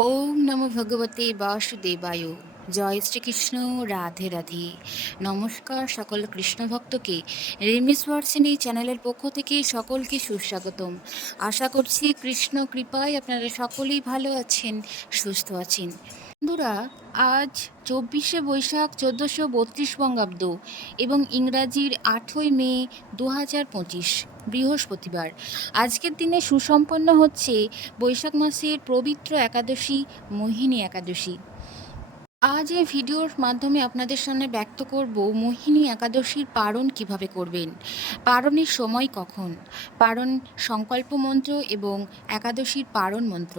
ওম নম ভগবতে বাসুদেবায়। জয় শ্রীকৃষ্ণ, রাধে রাধে। নমস্কার সকল কৃষ্ণ ভক্তকে। রিমিস ওয়ার্সেন চ্যানেলের পক্ষ থেকে সকলকে সুস্বাগতম। আশা করছি কৃষ্ণ কৃপায় আপনারা সকলেই ভালো আছেন, সুস্থ আছেন। বন্ধুরা, আজ চব্বিশে বৈশাখ চোদ্দোশো বত্রিশ বঙ্গাব্দ এবং ইংরাজির আটই মে দু হাজার পঁচিশ, বৃহস্পতিবার। আজকের দিনে সুসম্পন্ন হচ্ছে বৈশাখ মাসের পবিত্র একাদশী, মোহিনী একাদশী। আজ এই ভিডিওর মাধ্যমে আপনাদের সামনে ব্যক্ত করব মোহিনী একাদশীর পারণ কীভাবে করবেন? পারণের সময় কখন? পারণ সংকল্প মন্ত্র এবং একাদশীর পারণ মন্ত্র।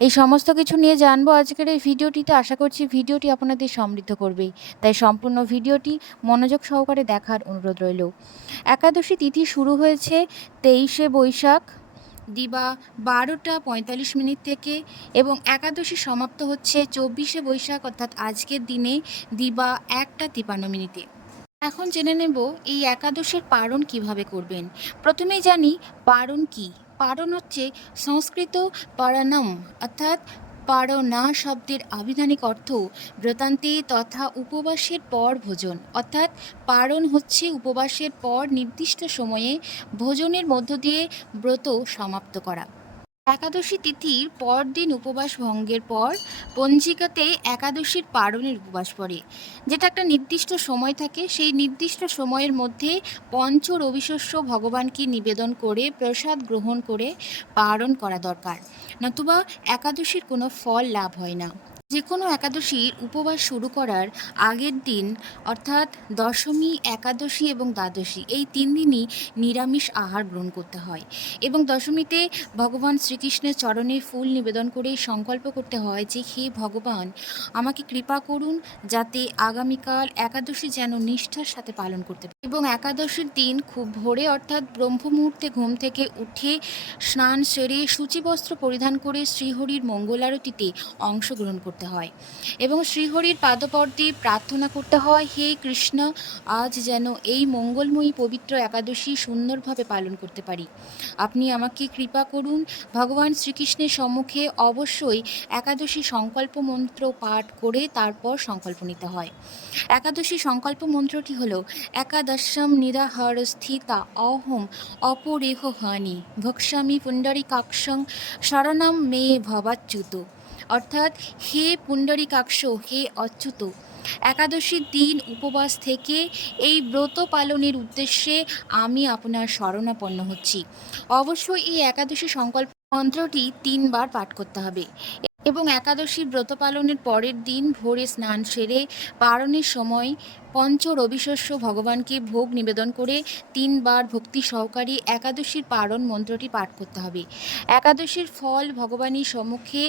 এই সমস্ত কিছু নিয়ে জানব আজকের এই ভিডিওটিতে। আশা করছি ভিডিওটি আপনাদের সমৃদ্ধ করবে। তাই সম্পূর্ণ ভিডিওটি মনোযোগ সহকারে দেখার অনুরোধ রইল। একাদশী তিথি শুরু হয়েছে তেইশে বৈশাখ। দিবা বারোটা পঁয়তাল্লিশ মিনিট থেকে এবং একাদশী সমাপ্ত হচ্ছে চব্বিশে বৈশাখ, অর্থাৎ আজকের দিনে দিবা একটা তিপান্ন মিনিটে। এখন জেনে নেব এই একাদশের পারণ কীভাবে করবেন। প্রথমে জানি পারণ কি? পারণ হচ্ছে সংস্কৃত পারানম, অর্থাৎ পারণা শব্দের আবিধানিক অর্থ ব্রতান্তে তথা উপবাসের পর ভোজন। অর্থাৎ পারণ হচ্ছে উপবাসের পর নির্দিষ্ট সময়ে ভোজনের মধ্য দিয়ে ব্রত সমাপ্ত করা। একাদশী তিথির পরদিন উপবাস ভঙ্গের পর পঞ্জিকাতে একাদশীর পারণের উপবাস পড়ে। যেটা একটা নির্দিষ্ট সময় থাকে, সেই নির্দিষ্ট সময়ের মধ্যে পঞ্চ রবিশস্য ভগবানকে নিবেদন করে, প্রসাদ গ্রহণ করে পারণ করা দরকার। নতুবা একাদশীর কোনো ফল লাভ হয় না। যে কোনো একাদশীর উপবাস শুরু করার আগের দিন, অর্থাৎ দশমী, একাদশী এবং দ্বাদশী, এই তিন দিনই নিরামিষ আহার গ্রহণ করতে হয়। এবং দশমীতে ভগবান শ্রীকৃষ্ণের চরণে ফুল নিবেদন করে সংকল্প করতে হয় যে, হে ভগবান, আমাকে কৃপা করুন যাতে আগামীকাল একাদশী যেন নিষ্ঠার সাথে পালন করতে পারে। এবং একাদশীর দিন খুব ভোরে, অর্থাৎ ব্রহ্ম মুহূর্তে ঘুম থেকে উঠে স্নান সেরে সূচিবস্ত্র পরিধান করে শ্রীহরির মঙ্গলারতিতে অংশগ্রহণ করতে হয়। এবং শ্রীহরির পাদপর্দে প্রার্থনা করতে হয়, হে কৃষ্ণ, আজ যেন এই মঙ্গলময়ী পবিত্র একাদশী সুন্দরভাবে পালন করতে পারি। আপনি আমাকে কৃপা করুন, ভগবান শ্রীকৃষ্ণের সম্মুখে অবশ্যই একাদশী সংকল্প মন্ত্র পাঠ করে তারপর সংকল্প নিতে হয়। একাদশী সংকল্প মন্ত্রটি হল, একাদশম নিরাহার স্থিতা অহম অপরেহ হানি, ভক্ষ্যামি পুণ্ডরিকাক্ষং শরণম মে ভবাচ্যুত। অর্থাৎ হে পুণ্ডরিকাক্ষ, হে অচ্যুত, একাদশীর দিন উপবাস থেকে এই ব্রত পালনের উদ্দেশ্যে আমি আপনার শরণাপন্ন হচ্ছি। অবশ্যই এই একাদশী সংকল্প মন্ত্রটি তিনবার পাঠ করতে হবে এবং একাদশী ব্রত পালনের পরের দিন ভোরে স্নান সেরে পারণের সময় পঞ্চ রবিশস্য ভগবানকে ভোগ নিবেদন করে তিনবার ভক্তি সহকারী একাদশীর পারণ মন্ত্রটি পাঠ করতে হবে। একাদশীর ফল ভগবানের সম্মুখে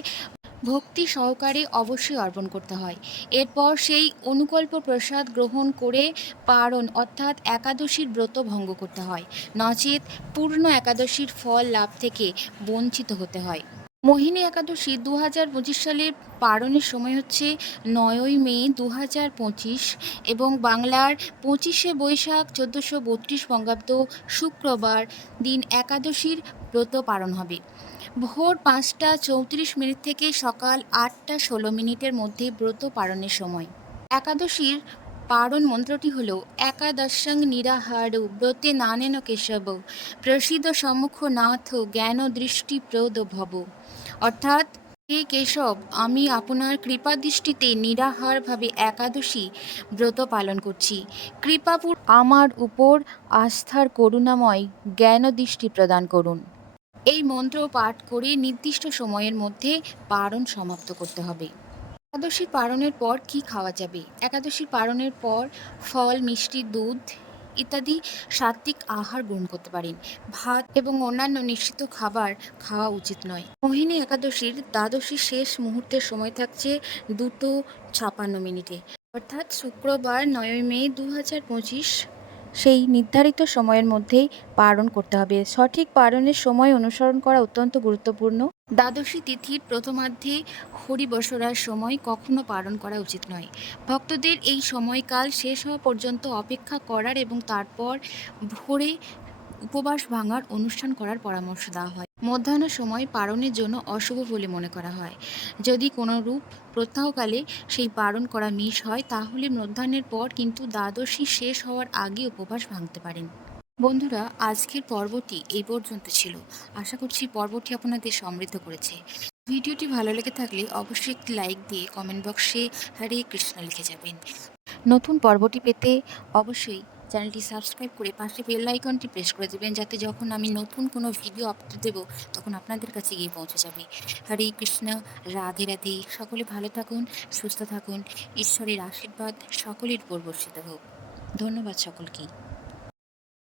ভক্তি সহকারে অবশ্যই অর্পণ করতে হয়। এরপর সেই অনুকল্প প্রসাদ গ্রহণ করে পারণ, অর্থাৎ একাদশীর ব্রত ভঙ্গ করতে হয়। নচেত পূর্ণ একাদশীর ফল লাভ থেকে বঞ্চিত হতে হয়। মোহিনী একাদশী দু হাজার পঁচিশ সালের পারণের সময় হচ্ছে নয়ই মে দু হাজার পঁচিশ এবং বাংলার পঁচিশে বৈশাখ চোদ্দোশো বত্রিশ বঙ্গাব্দ শুক্রবার দিন একাদশীর ব্রত পালন হবে। ভোর পাঁচটা চৌত্রিশ মিনিট থেকে সকাল আটটা ষোলো মিনিটের মধ্যে ব্রত পালনের সময়। একাদশীর পারণ মন্ত্রটি হল, একাদশং নিরাহার ব্রতে নানেন কেশব, প্রসিদ্ধ সম্মুখ নাথ জ্ঞান দৃষ্টি প্রদ ভব। অর্থাৎ, হে কেশব, আমি আপনার কৃপা দৃষ্টিতে নিরাহারভাবে একাদশী ব্রত পালন করছি। কৃপাপুর আমার উপর আস্থার করুণাময় জ্ঞান দৃষ্টি প্রদান করুন। এই মন্ত্র পাঠ করে নির্দিষ্ট সময়ের মধ্যে পারণ সমাপ্ত করতে হবে। একাদশী পারণের পর কি খাওয়া যাবে? একাদশী পারণের পর ফল, মিষ্টি, দুধ ইত্যাদি সাত্ত্বিক আহার গ্রহণ করতে পারেন। ভাত এবং অন্যান্য নিশ্চিত খাবার খাওয়া উচিত নয়। মোহিনী একাদশীর দ্বাদশী শেষ মুহূর্তের সময় থাকছে দুটো ছাপান্ন মিনিটে। অর্থাৎ শুক্রবার নয়ই মে দু হাজার পঁচিশ সেই নির্ধারিত সময়ের মধ্যেই পারণ করতে হবে। সঠিক পারণের সময় অনুসরণ করা অত্যন্ত গুরুত্বপূর্ণ। দ্বাদশী তিথির প্রথমার্ধে হরিবসরার সময় কখনো পালন করা উচিত নয়। ভক্তদের এই সময়কাল শেষ হওয়া পর্যন্ত অপেক্ষা করার এবং তারপর ভোরে উপবাস ভাঙার অনুষ্ঠান করার পরামর্শ দেওয়া হয়। মধ্যাহ্ন সময় পারণের জন্য অশুভ বলে মনে করা হয়। যদি কোনো রূপ প্রত্যাহকালে সেই পারণ করা মিস হয়, তাহলে মধ্যাহ্নের পর কিন্তু দ্বাদশী শেষ হওয়ার আগে উপবাস ভাঙতে পারেন। বন্ধুরা, আজকের পর্বটি এই পর্যন্ত ছিল। আশা করছি পর্বটি আপনাদের সমৃদ্ধ করেছে। ভিডিওটি ভালো লেগে থাকলে অবশ্যই একটি লাইক দিয়ে কমেন্ট বক্সে হরে কৃষ্ণ লিখে যাবেন। নতুন পর্বটি পেতে অবশ্যই চ্যানেলটি সাবস্ক্রাইব করে পাশে বেল আইকনটি প্রেস করে দেবেন, যাতে যখন আমি নতুন কোনো ভিডিও আপলোড দেবো, তখন আপনাদের কাছে গিয়ে পৌঁছে যাবে। হরে কৃষ্ণ, রাধে রাধে, সকলে ভালো থাকুন, সুস্থ থাকুন, ঈশ্বরের আশীর্বাদ সকলের উপর বর্ষিত হোক। ধন্যবাদ সকলকেই